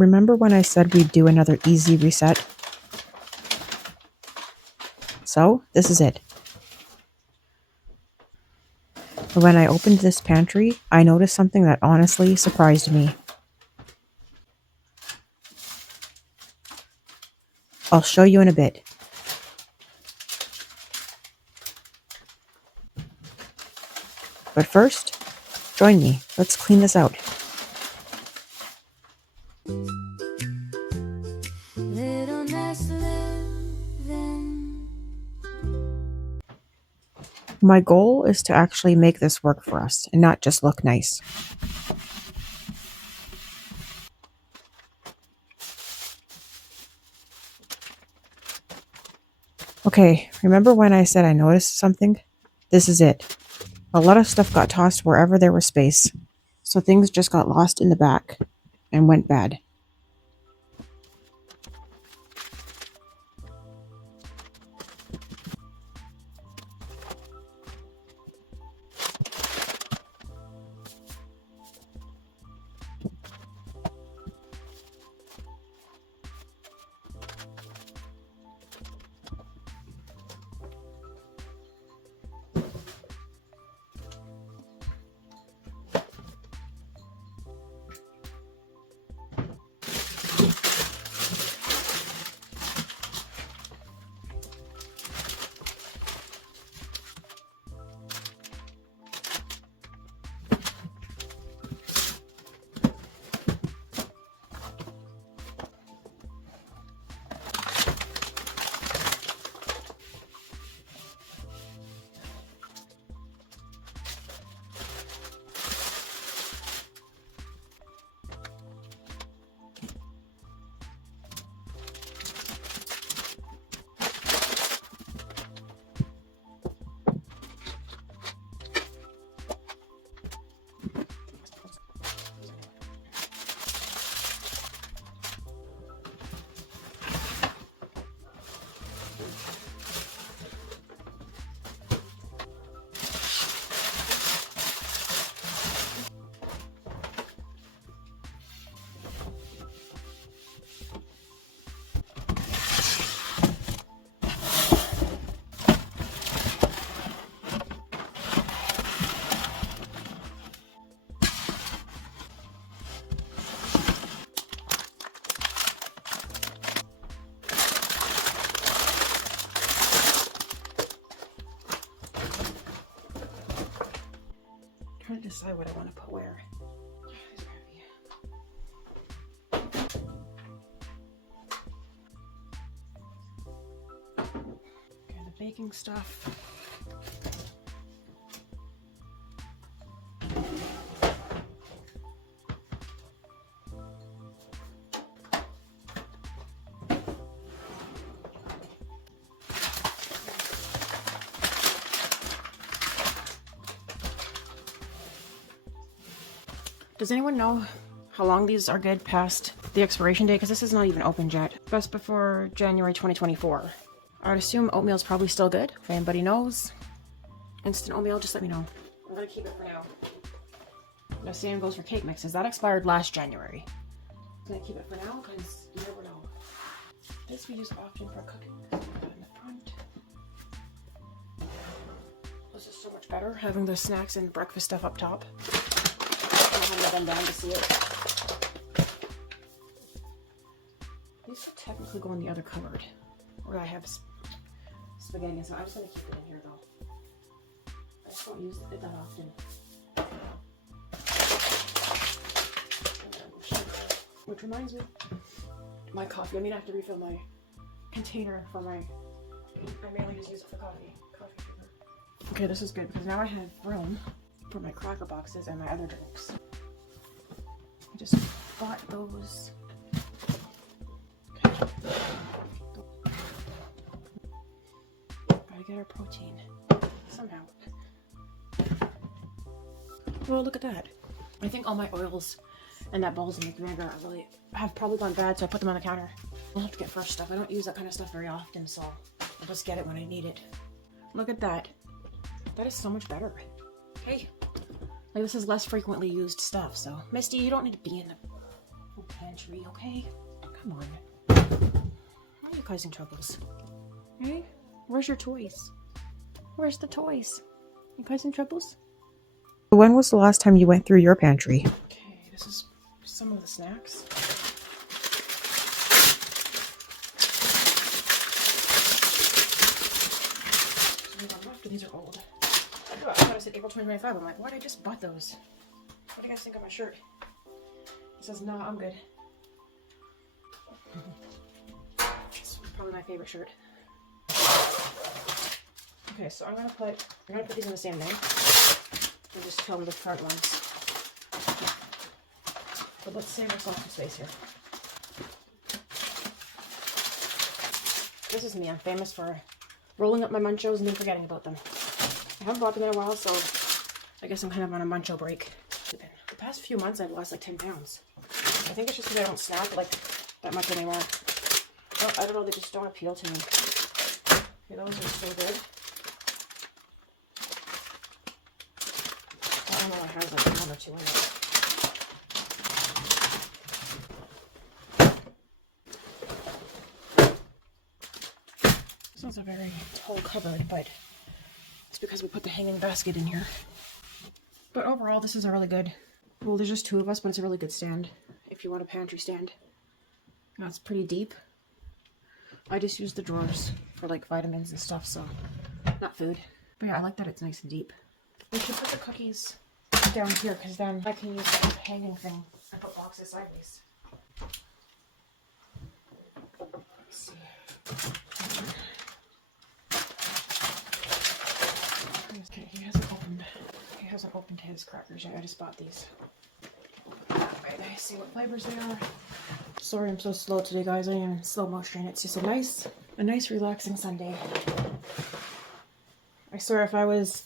Remember when I said we'd do another easy reset? So, this is it. When I opened this pantry, I noticed something that honestly surprised me. I'll show you in a bit. But first, join me. Let's clean this out. My goal is to actually make this work for us and not just look nice. Okay, remember when I said I noticed something? This is it. A lot of stuff got tossed wherever there was space, so things just got lost in the back and went bad. Trying to decide what I want to put where. Okay, the baking stuff. Does anyone know how long these are good past the expiration date? Because this is not even opened yet. Best before January 2024. I would assume oatmeal is probably still good. If anybody knows, instant oatmeal, just let me know. I'm gonna keep it for now. The same goes for cake mixes. That expired last January. I'm gonna keep it for now because you never know. This we use often for cooking. In the front. This is so much better having the snacks and breakfast stuff up top. I have them down to see it. These could technically go in the other cupboard, where I have spaghetti and stuff. I'm just gonna keep it in here though. I just don't use it that often. Which reminds me, my coffee. I mean, I have to refill my container for my. I mainly just use it for coffee. Coffee sugar. Okay, this is good because now I have room for my cracker boxes and my other drinks. I just bought those. Okay. Gotta get our protein somehow. Well, look at that. I think all my oils and that balsamic vinegar are really have probably gone bad, so I put them on the counter. I'll have to get fresh stuff. I don't use that kind of stuff very often, so I'll just get it when I need it. Look at that. That is so much better. Okay. Like, this is less frequently used stuff, so Misty, you don't need to be in the Pantry, okay? Come on. Why are you causing troubles? Hey? Where's your toys? Where's the toys? You causing troubles? When was the last time you went through your pantry? Okay, this is some of the snacks. These are old. Oh, I thought it said April 2025. I'm like, why did I just bought those? What do you guys think of my shirt? It says, nah, I'm good. It's probably my favorite shirt. Okay, so I'm gonna put these in the same thing. And just film the front ones. But let's save ourselves some space here. This is me. I'm famous for rolling up my Munchos and then forgetting about them. I haven't bought them in a while, so I guess I'm kind of on a Muncho break. The past few months, I've lost like 10 pounds. I think it's just because I don't snack like that much anymore. Well, I don't know, they just don't appeal to me. Okay, those are so good. I don't know, it has like 1 or 2 in it. This one's a very tall cupboard, but it's because we put the hanging basket in here. But overall, this is a really good, well, there's just 2 of us, but it's a really good stand if you want a pantry stand. Now, it's pretty deep. I just use the drawers for like vitamins and stuff, so not food. But yeah, I like that it's nice and deep. We should put the cookies down here because then I can use that hanging thing and put boxes sideways. Let's see. Okay, he hasn't opened his crackers yet. I just bought these. Alright, let's see what flavors they are. Sorry I'm so slow today, guys. I am in slow motion. It's just a nice relaxing Sunday. I swear if I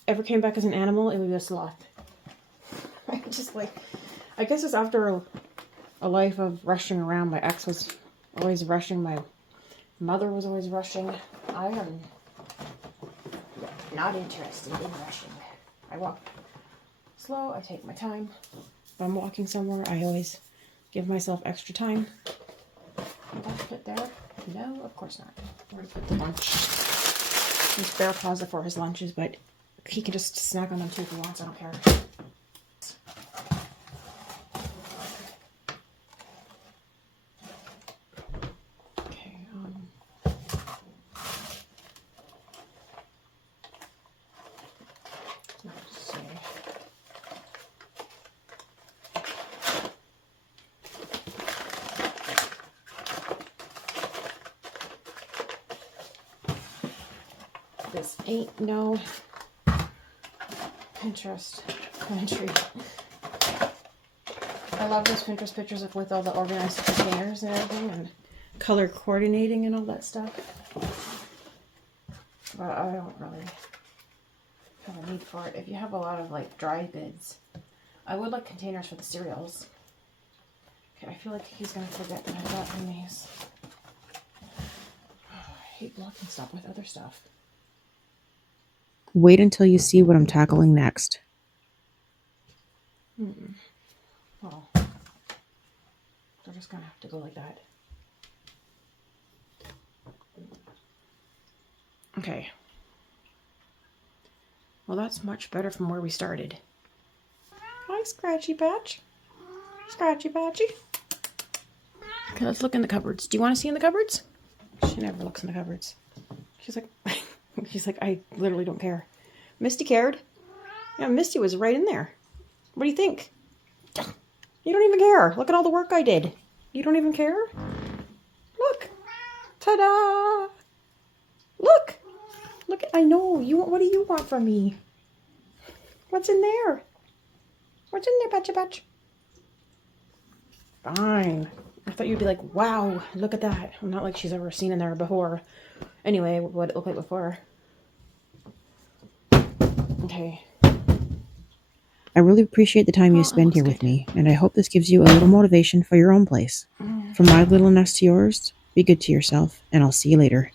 ever came back as an animal, it would be a sloth. I just like, I guess it's after a life of rushing around. My ex was always rushing. My mother was always rushing. I am not interested in rushing. I walk slow. I take my time. If I'm walking somewhere, I always give myself extra time. That's put there? No, of course not. We're gonna put the lunch. He's Bear Plaza for his lunches, but he can just snack on them too if he wants. I don't care. Okay. Let's see. This ain't no Pinterest pantry. I love those Pinterest pictures with all the organized containers and everything and color coordinating and all that stuff. But I don't really have a need for it. If you have a lot of like dry goods, I would like containers for the cereals. Okay, I feel like he's gonna forget that I got him these. I hate blocking stuff with other stuff. Wait until you see what I'm tackling next. Well, they're just gonna have to go like that. Okay. Well, that's much better from where we started. Hi, Scratchy Patch. Scratchy Patchy. Okay, let's look in the cupboards. Do you want to see in the cupboards? She never looks in the cupboards. She's like, I literally don't care. Misty cared. Yeah, Misty was right in there. What do you think? You don't even care. Look at all the work I did. You don't even care? Look. Ta-da! Look. Look. I know. What do you want from me? What's in there? What's in there, Patchy Patch? Fine. I thought you'd be like, wow, look at that. I'm not like she's ever seen in there before. Anyway, what it looked like before. Okay. I really appreciate the time you spend here with me, and I hope this gives you a little motivation for your own place. From my little nest to yours, be good to yourself, and I'll see you later.